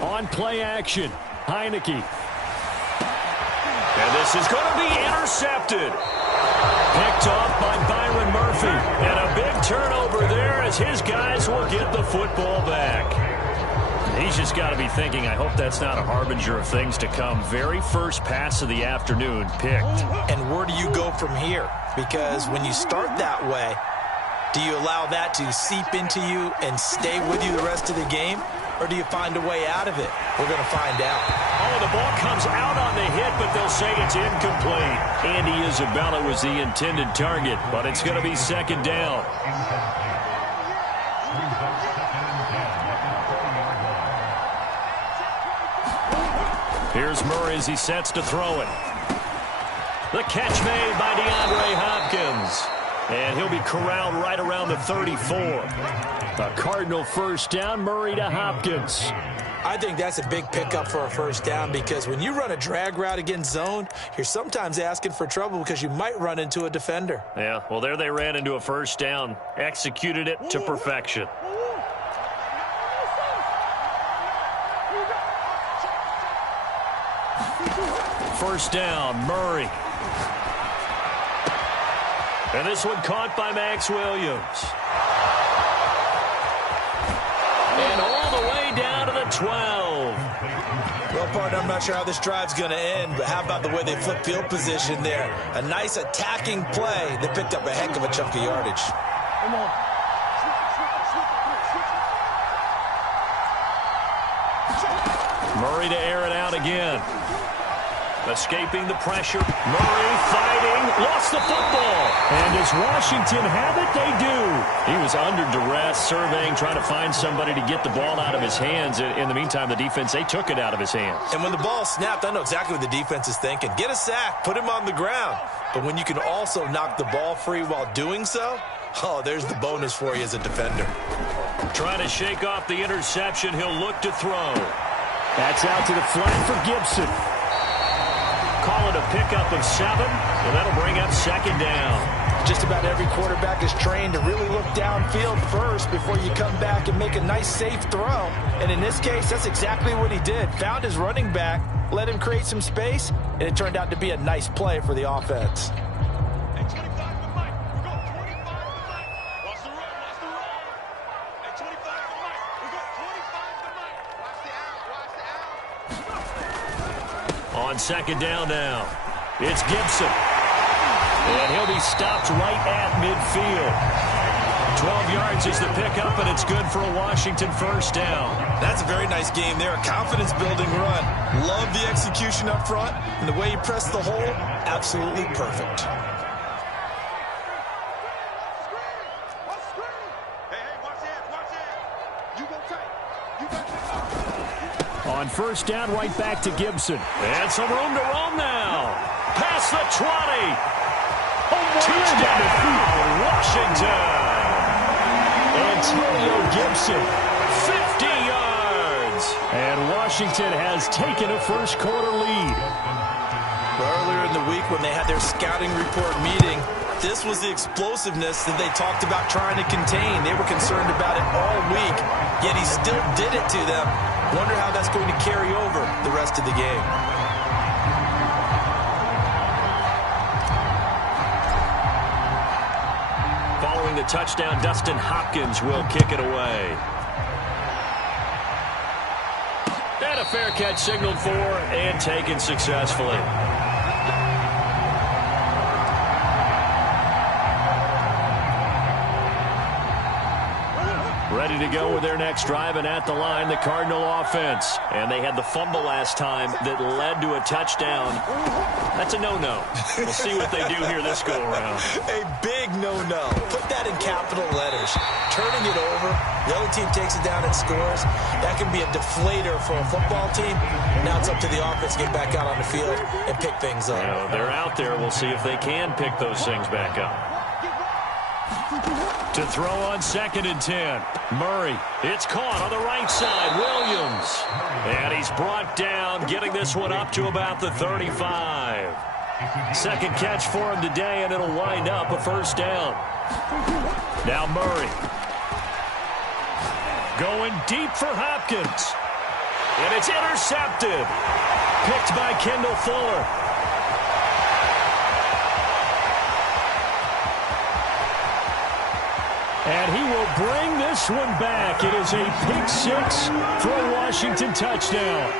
On play action, Heineke. And this is going to be intercepted. Picked off by Byron Murphy. And a big turnover there as his guys will get the football back. He's just got to be thinking, I hope that's not a harbinger of things to come. Very first pass of the afternoon picked. And where do you go from here? Because when you start that way, do you allow that to seep into you and stay with you the rest of the game? Or do you find a way out of it? We're going to find out. Oh, the ball comes out on the hit, but they'll say it's incomplete. Andy Isabella was the intended target, but it's going to be second down. Here's Murray as he sets to throw it. The catch made by DeAndre Hopkins. And he'll be corralled right around the 34. A Cardinal first down, Murray to Hopkins. I think that's a big pickup for a first down because when you run a drag route against zone, you're sometimes asking for trouble because you might run into a defender. Yeah, well, there they ran into a first down. Executed it to perfection. First down, Murray. And this one caught by Max Williams. And all the way down to the 12. Well, partner, I'm not sure how this drive's going to end, but how about the way they flip field position there? A nice attacking play that picked up a heck of a chunk of yardage. Come on. Murray to air it out again. Escaping the pressure. Murray fighting. Lost the football. And does Washington have it? They do. He was under duress, surveying, trying to find somebody to get the ball out of his hands. In the meantime, the defense, they took it out of his hands. And when the ball snapped, I know exactly what the defense is thinking. Get a sack. Put him on the ground. But when you can also knock the ball free while doing so, oh, there's the bonus for you as a defender. Trying to shake off the interception. He'll look to throw. That's out to the flat for Gibson. Call it a pickup of 7, and that'll bring up second down. Just about every quarterback is trained to really look downfield first before you come back and make a nice, safe throw. And in this case, that's exactly what he did. Found his running back, let him create some space, and it turned out to be a nice play for the offense. On second down now, it's Gibson. And he'll be stopped right at midfield. 12 yards is the pickup, and it's good for a Washington first down. That's a very nice game there. A confidence-building run. Love the execution up front, and the way he pressed the hole, absolutely perfect. On first down, right back to Gibson. And some room to roam now. Past the 20. Touchdown, Washington. Antonio Gibson, 50 yards. And Washington has taken a first quarter lead. Earlier in the week when they had their scouting report meeting, this was the explosiveness that they talked about trying to contain. They were concerned about it all week, yet he still did it to them. Wonder how that's going to carry over the rest of the game. Following the touchdown, Dustin Hopkins will kick it away. And a fair catch signaled for and taken successfully. Ready to go with their next drive, and at the line, the Cardinal offense. And they had the fumble last time that led to a touchdown. That's a no-no. We'll see what they do here this go-around. A big no-no. Put that in capital letters. Turning it over, the other team takes it down and scores. That can be a deflator for a football team. Now it's up to the offense to get back out on the field and pick things up. You know, they're out there. We'll see if they can pick those things back up. To throw on 2nd and 10. Murray. It's caught on the right side. Williams. And he's brought down, getting this one up to about the 35. Second catch for him today, and it'll wind up a first down. Now Murray. Going deep for Hopkins. And it's intercepted. Picked by Kendall Fuller. And he will bring this one back. It is a pick six for a Washington touchdown.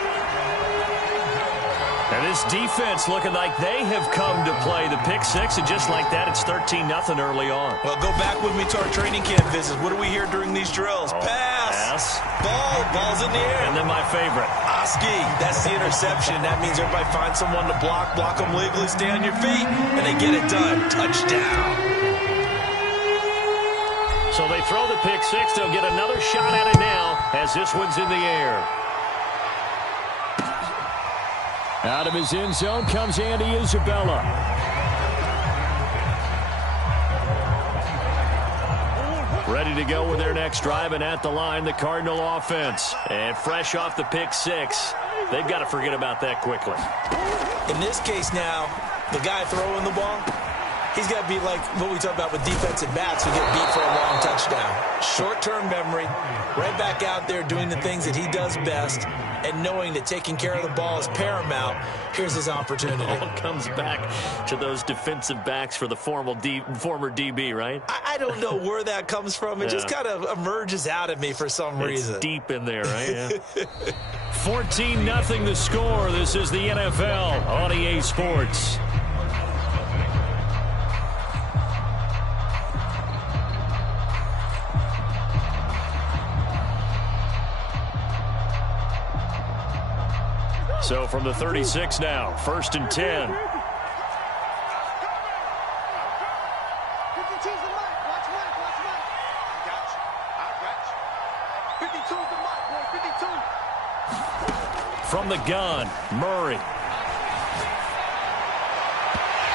And this defense looking like they have come to play the pick six, and just like that, it's 13-0 early on. Well, go back with me to our training camp visits. What do we hear during these drills? Pass. Ball's in the air. And then my favorite. Oski, that's the interception. That means everybody finds someone to block them legally, stay on your feet, and they get it done. Touchdown. So they throw the pick six. They'll get another shot at it now as this one's in the air. Out of his end zone comes Andy Isabella. Ready to go with their next drive, and at the line, the Cardinal offense. And fresh off the pick six, they've got to forget about that quickly. In this case now, the guy throwing the ball, he's got to be like what we talk about with defensive backs who get beat for a long touchdown. Short-term memory, right back out there doing the things that he does best, and knowing that taking care of the ball is paramount. Here's his opportunity. It all comes back to those defensive backs for the former DB, right? I don't know where that comes from. It just kind of emerges out of me for some reason. It's deep in there, right? Yeah. 14-0 the score. This is the NFL on EA Sports. So from the 36 now, 1st and 10. From the gun, Murray.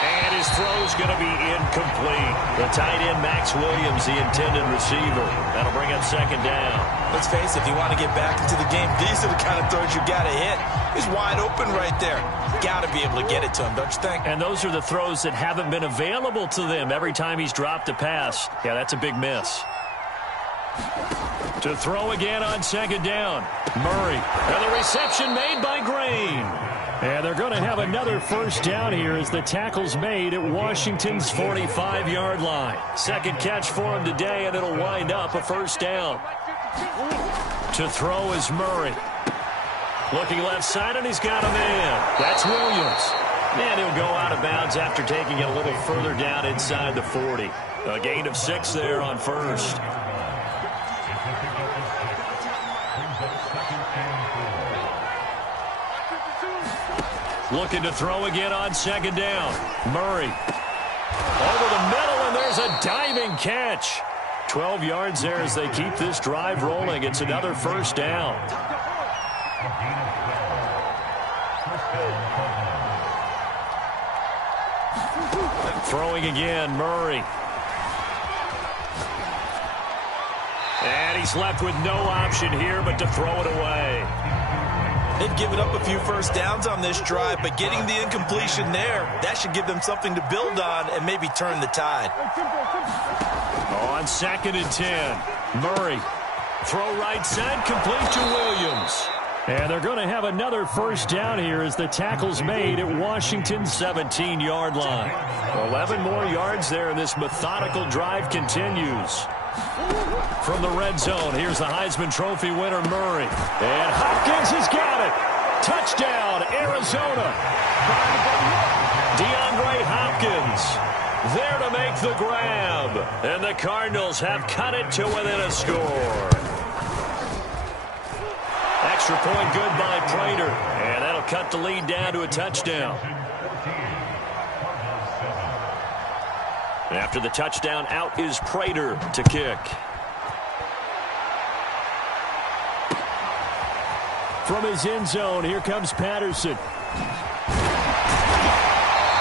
And his throw's going to be incomplete. The tight end, Max Williams, the intended receiver. That'll bring up 2nd down. Let's face it, if you want to get back into the game, these are the kind of throws you got to hit. He's wide open right there. Got to be able to get it to him, don't you think? And those are the throws that haven't been available to them every time he's dropped a pass. Yeah, that's a big miss. To throw again on 2nd down, Murray. And the reception made by Green. And they're going to have another 1st down here as the tackle's made at Washington's 45-yard line. 2nd catch for him today, and it'll wind up a 1st down. To throw is Murray. Looking left side, and he's got a man. That's Williams. And he'll go out of bounds after taking it a little further down inside the 40. A gain of 6 there on 1st. Looking to throw again on 2nd down. Murray. Over the middle, and there's a diving catch. 12 yards there as they keep this drive rolling. It's another 1st down. Throwing again, Murray. And he's left with no option here but to throw it away. They've given up a few 1st downs on this drive, but getting the incompletion there, that should give them something to build on and maybe turn the tide. On 2nd and 10, Murray. Throw right side, complete to Williams. And they're going to have another 1st down here as the tackle's made at Washington's 17-yard line. 11 more yards there, and this methodical drive continues. From the red zone, here's the Heisman Trophy winner, Murray. And Hopkins has got it. Touchdown, Arizona. DeAndre Hopkins there to make the grab. And the Cardinals have cut it to within a score. Extra point good by Prater. And that'll cut the lead down to a touchdown. After the touchdown, out is Prater to kick. From his end zone, here comes Patterson.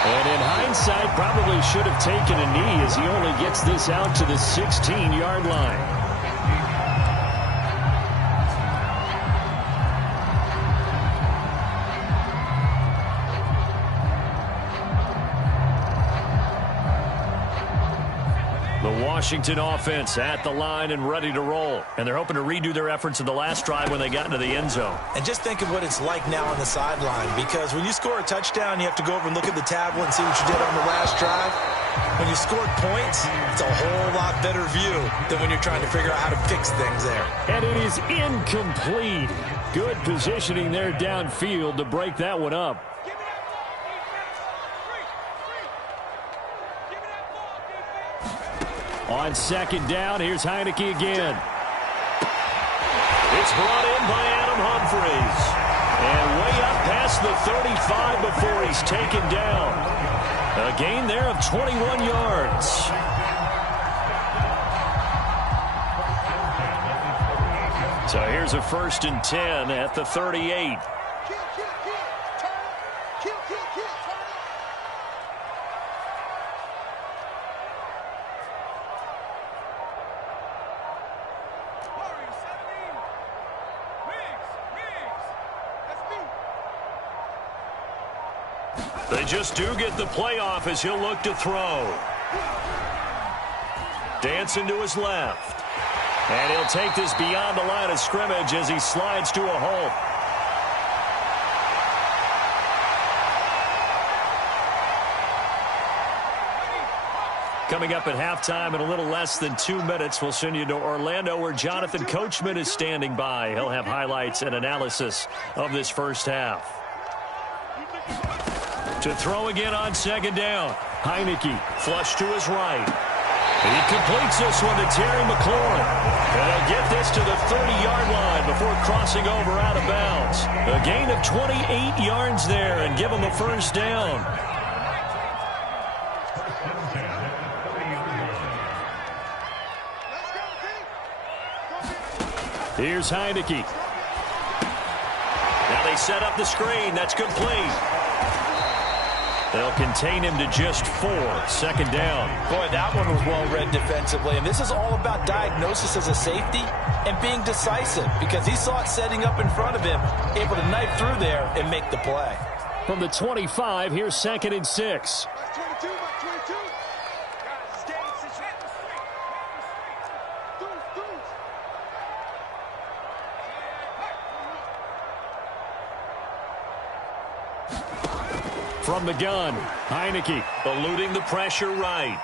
And in hindsight, probably should have taken a knee as he only gets this out to the 16-yard line. Washington offense at the line and ready to roll. And they're hoping to redo their efforts in the last drive when they got into the end zone. And just think of what it's like now on the sideline, because when you score a touchdown, you have to go over and look at the tablet and see what you did on the last drive. When you scored points, it's a whole lot better view than when you're trying to figure out how to fix things there. And it is incomplete. Good positioning there downfield to break that one up. On second down, here's Heineke again. It's brought in by Adam Humphries. And way up past the 35 before he's taken down. A gain there of 21 yards. So here's a 1st and 10 at the 38. They just do get the playoff as he'll look to throw. Dancing to his left. And he'll take this beyond the line of scrimmage as he slides to a halt. Coming up at halftime in a little less than 2 minutes, we'll send you to Orlando where Jonathan Coachman is standing by. He'll have highlights and analysis of this first half. To throw again on second down. Heineke flush to his right. He completes this one to Terry McLaurin. And he'll get this to the 30-yard line before crossing over out of bounds. A gain of 28 yards there and give him a first down. Here's Heineke. Now they set up the screen. That's complete. They'll contain him to just 4. Second down. Boy, that one was well read defensively. And this is all about diagnosis as a safety and being decisive, because he saw it setting up in front of him, able to knife through there and make the play. From the 25, here's 2nd and 6. From the gun, Heineke eluding the pressure right.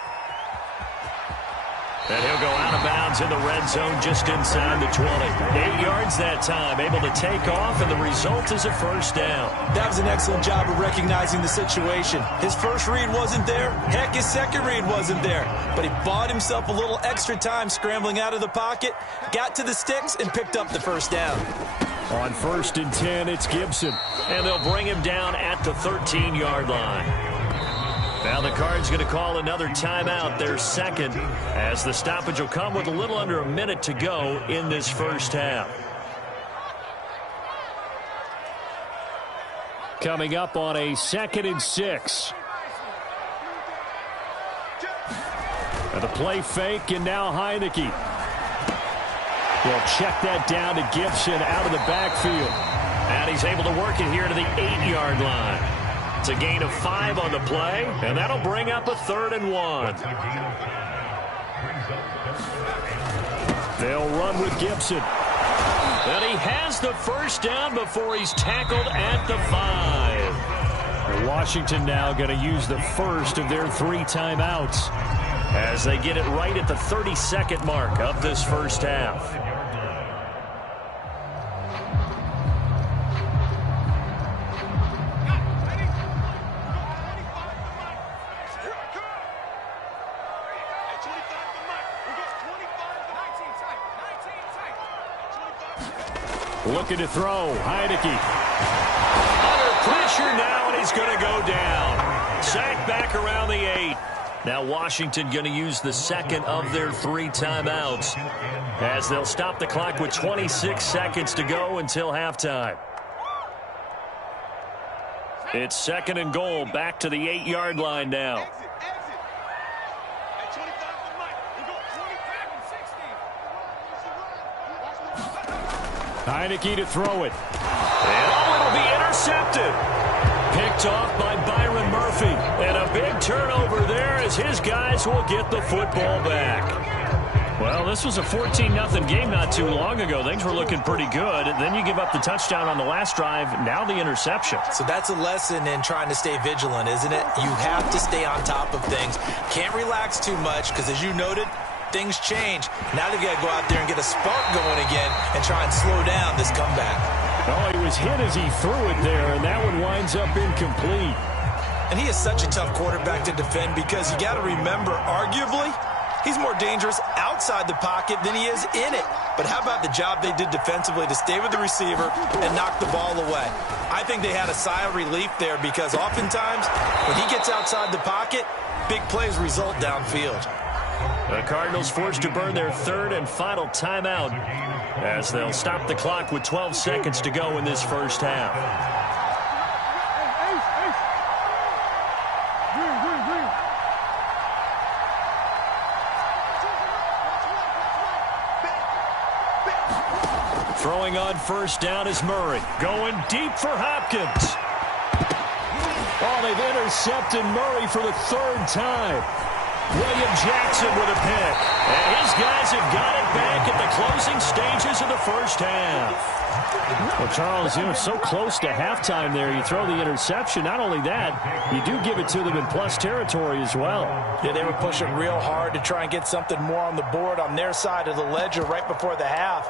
And he'll go out of bounds in the red zone just inside the 20. 8 yards that time, able to take off, and the result is a first down. That was an excellent job of recognizing the situation. His first read wasn't there. Heck, his second read wasn't there. But he bought himself a little extra time scrambling out of the pocket, got to the sticks, and picked up the first down. On 1st and 10, it's Gibson. And they'll bring him down at the 13-yard line. Now the Cards going to call another timeout, their second, as the stoppage will come with a little under a minute to go in this first half. Coming up on a 2nd and 6. And the play fake, and now Heineke. They'll check that down to Gibson out of the backfield. And he's able to work it here to the 8-yard line. It's a gain of 5 on the play, and that'll bring up a 3rd and 1. They'll run with Gibson. And he has the first down before he's tackled at the 5. Washington now going to use the first of their 3 timeouts as they get it right at the 32nd mark of this first half. Looking to throw. Heineke. Under pressure now, and he's going to go down. Sacked back around the 8. Now Washington going to use the second of their 3 timeouts as they'll stop the clock with 26 seconds to go until halftime. It's 2nd and goal, back to the 8-yard line now. Heineke to throw it. And it'll be intercepted. Picked off by Byron Murphy. And a big turnover there as his guys will get the football back. Well, this was a 14-0 game not too long ago. Things were looking pretty good. Then you give up the touchdown on the last drive. Now the interception. So that's a lesson in trying to stay vigilant, isn't it? You have to stay on top of things. Can't relax too much because, as you noted, things change. Now they've got to go out there and get a spark going again and try and slow down this comeback. Oh, he was hit as he threw it there, and that one winds up incomplete. And he is such a tough quarterback to defend because you got to remember, arguably, he's more dangerous outside the pocket than he is in it. But how about the job they did defensively to stay with the receiver and knock the ball away? I think they had a sigh of relief there because oftentimes when he gets outside the pocket, big plays result downfield. The Cardinals forced to burn their third and final timeout as they'll stop the clock with 12 seconds to go in this first half. Throwing on first down is Murray. Going deep for Hopkins. Oh, they've intercepted Murray for the third time. William Jackson with a pick. And his guys have got it back at the closing stages of the first half. Well, Charles, you know, so close to halftime there. You throw the interception. Not only that, you do give it to them in plus territory as well. Yeah, they were pushing real hard to try and get something more on the board on their side of the ledger right before the half.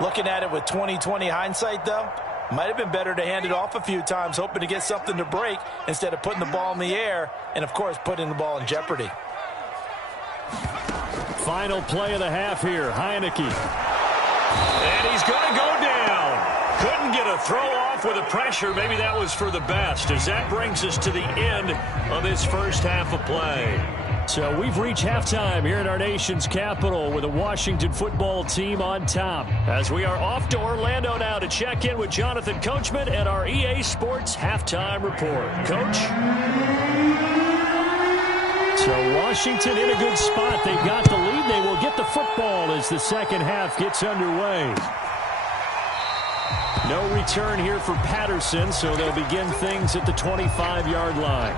Looking at it with 20/20 hindsight, though, might have been better to hand it off a few times, hoping to get something to break instead of putting the ball in the air and, of course, putting the ball in jeopardy. Final play of the half here, Heineke. And he's going to go down. Couldn't get a throw off with the pressure. Maybe that was for the best, as that brings us to the end of this first half of play. So we've reached halftime here in our nation's capital with the Washington football team on top. As we are off to Orlando now to check in with Jonathan Coachman and our EA Sports halftime report. Coach? So Washington in a good spot. They've got the lead. They will get the football as the second half gets underway. No return here for Patterson, so they'll begin things at the 25-yard line.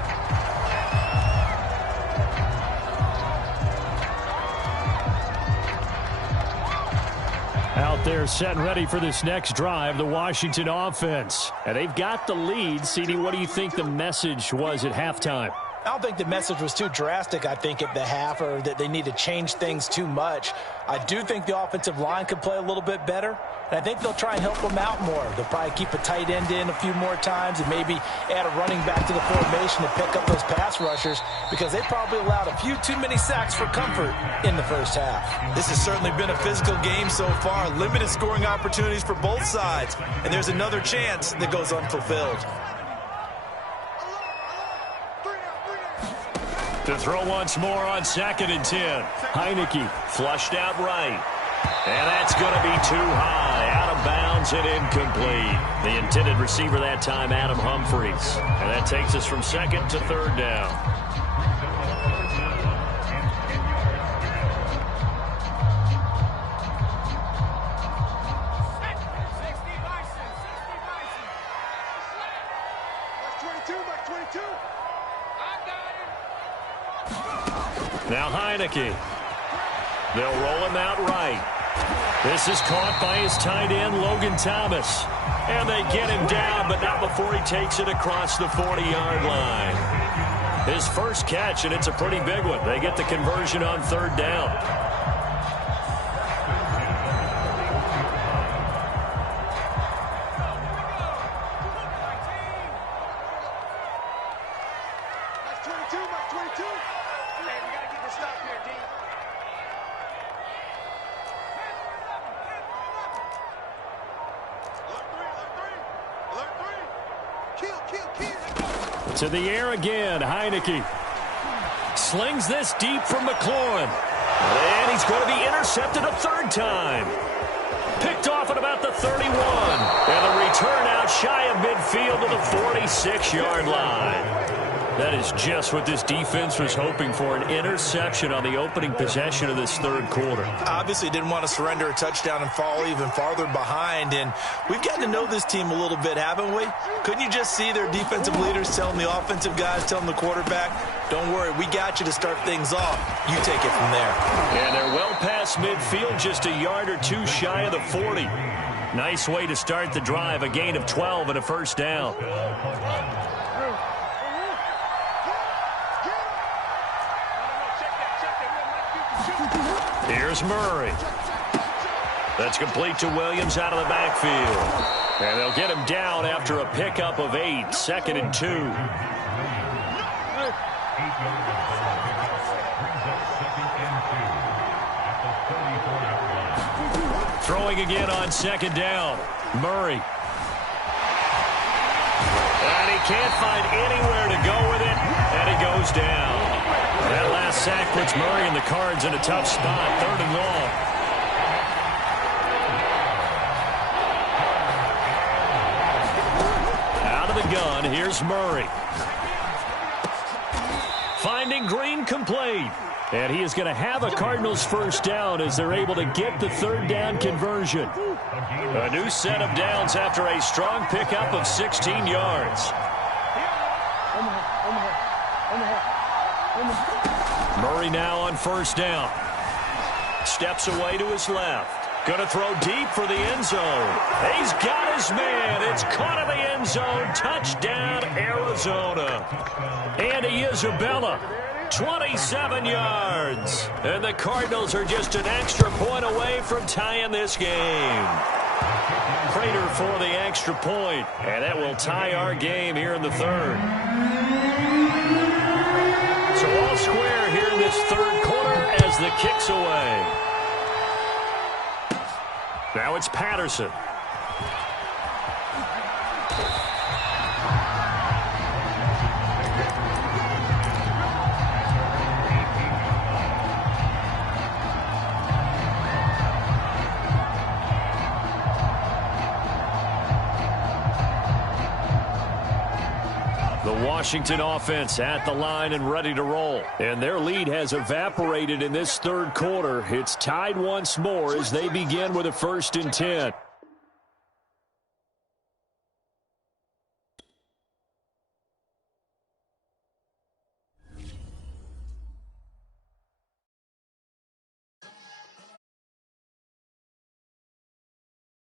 Out there set and ready for this next drive, the Washington offense. And they've got the lead. CD, what do you think the message was at halftime? I don't think the message was too drastic, I think, at the half, or that they need to change things too much. I do think the offensive line could play a little bit better, and I think they'll try and help them out more. They'll probably keep a tight end in a few more times and maybe add a running back to the formation to pick up those pass rushers, because they probably allowed a few too many sacks for comfort in the first half. This has certainly been a physical game so far. Limited scoring opportunities for both sides, and there's another chance that goes unfulfilled. To throw once more on 2nd and 10. Heineke flushed out right. And that's going to be too high. Out of bounds and incomplete. The intended receiver that time, Adam Humphries. And that takes us from 2nd to 3rd down. Now Heineke. They'll roll him out right. This is caught by his tight end, Logan Thomas. And they get him down, but not before he takes it across the 40-yard line. His first catch, and it's a pretty big one. They get the conversion on 3rd down. To the air again, Heineke. Slings this deep from McLaurin. And he's going to be intercepted a 3rd time. Picked off at about the 31. And the return out shy of midfield to the 46-yard line. That is just what this defense was hoping for, an interception on the opening possession of this third quarter. Obviously didn't want to surrender a touchdown and fall even farther behind, and we've gotten to know this team a little bit, haven't we? Couldn't you just see their defensive leaders telling the offensive guys, telling the quarterback, don't worry, we got you to start things off. You take it from there. And they're well past midfield, just a yard or two shy of the 40. Nice way to start the drive, a gain of 12 and a first down. Here's Murray. That's complete to Williams out of the backfield. And they'll get him down after a pickup of 8, 2nd and 2. Throwing again on 2nd down. Murray. And he can't find anywhere to go with it, and he goes down. That last sack puts Murray and the Cards in a tough spot, 3rd and long. Out of the gun, here's Murray. Finding Green complete. And he is going to have a Cardinals first down as they're able to get the 3rd down conversion. A new set of downs after a strong pickup of 16 yards. Murray now on 1st down. Steps away to his left. Going to throw deep for the end zone. He's got his man. It's caught in the end zone. Touchdown, Arizona. Andy Isabella, 27 yards. And the Cardinals are just an extra point away from tying this game. Prater for the extra point. And that will tie our game here in the 3rd. So all square here in this 3rd quarter as the kick's away. Now it's Patterson. The Washington offense at the line and ready to roll. And their lead has evaporated in this 3rd quarter. It's tied once more as they begin with a 1st and 10.